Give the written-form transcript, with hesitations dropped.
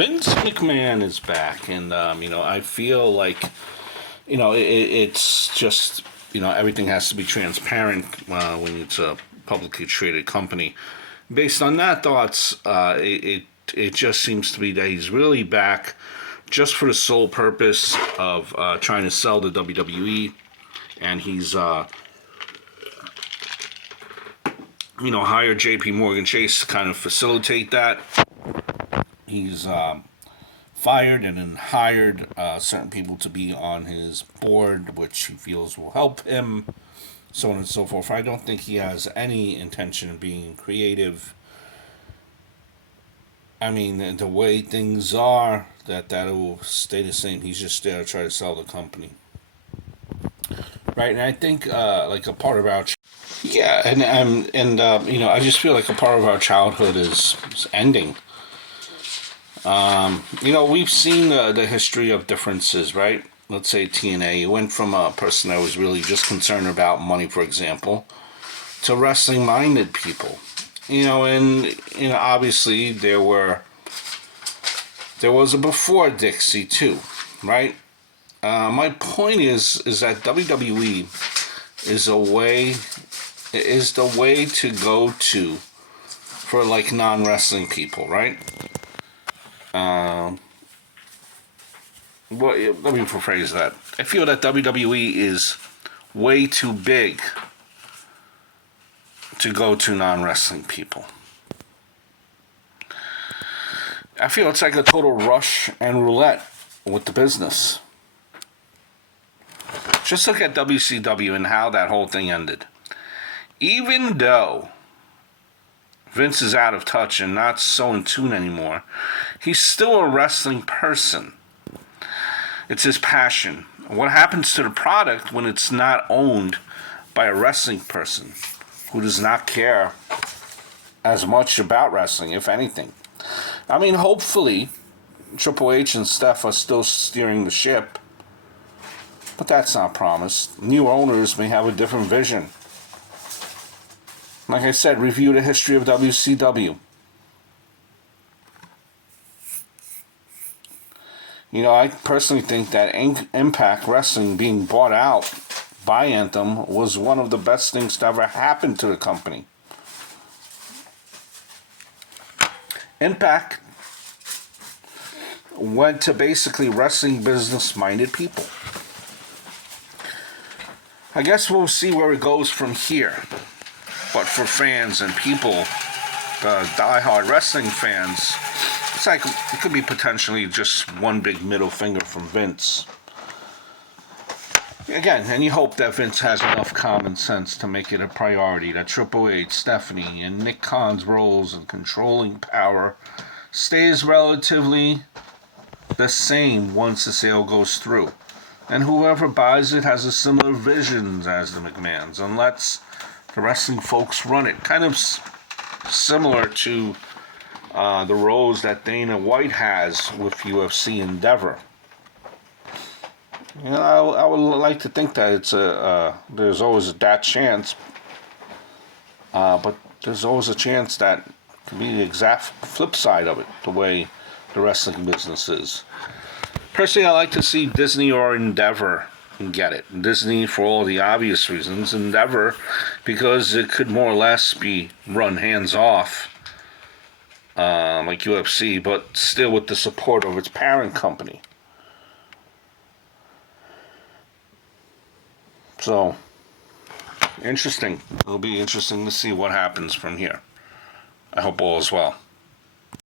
Vince McMahon is back, and I feel like it's just everything has to be transparent when it's a publicly traded company. Based on that thoughts, it just seems to be that he's really back, just for the sole purpose of trying to sell the WWE, and he's hired J.P. Morgan Chase to kind of facilitate that. He's fired and then hired certain people to be on his board, which he feels will help him, so on and so forth. I don't think he has any intention of being creative. I mean, the way things are, that will stay the same. He's just there to try to sell the company. Right, and I think like a part of our I just feel like a part of our childhood is ending. We've seen the history of differences, right? Let's say TNA. You went from a person that was really just concerned about money, for example, to wrestling-minded people. Obviously there was a before Dixie too, right? My point is that WWE is the way to go to for like non-wrestling people, right? Let me rephrase that. I feel that WWE is way too big to go to non-wrestling people. I feel it's like a total rush and roulette with the business. Just look at WCW and how that whole thing ended. Even though Vince is out of touch and not so in tune anymore, he's still a wrestling person. It's his passion. What happens to the product when it's not owned by a wrestling person who does not care as much about wrestling, if anything? I mean, hopefully Triple H and Steph are still steering the ship, but that's not promised. New owners may have a different vision. Like I said, review the history of WCW. I personally think that Impact Wrestling being bought out by Anthem was one of the best things to ever happen to the company. Impact went to basically wrestling business-minded people. I guess we'll see where it goes from here. But for fans and people, the diehard wrestling fans, it's like it could be potentially just one big middle finger from Vince. Again, and you hope that Vince has enough common sense to make it a priority that Triple H, Stephanie, and Nick Khan's roles in controlling power stays relatively the same once the sale goes through. And whoever buys it has a similar vision as the McMahons, and lets the wrestling folks run it. Kind of similar to the roles that Dana White has with UFC Endeavor. I would like to think that it's there's always that chance, but there's always a chance that it could be the exact flip side of it, the way the wrestling business is. Personally, I like to see Disney or Endeavor get it. Disney for all the obvious reasons. Endeavor because it could more or less be run hands off, like UFC, but still with the support of its parent company. So, interesting. It'll be interesting to see what happens from here. I hope all is well.